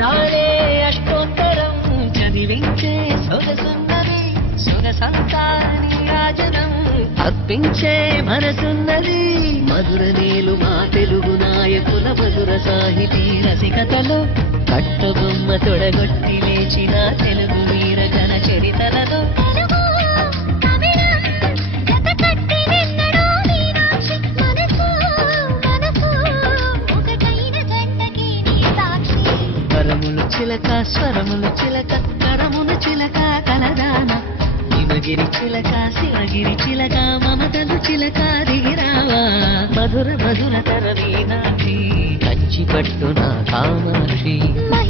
నాడే అష్టోత్తరం చదివించే సొగసున్నది సొగసంతా నీరాజనం అర్పించే మనసున్నది మధుర నేలు మా తెలుగు నాయకుల మధుర సాహితీ రసికతలో కట్టబొమ్మ తొడగొట్టి లేచిన తెలుగు వీర ఘన చరితలలో స్వరములు చిలక స్వరములు చిలక కరములు చిలక కలదాన హిమగిరి చిలక శివగిరి చిలక మమతలు చిలక దిగిరావా మధుర మధుర తర మీనాక్షి కంచి పట్టున కామాక్షి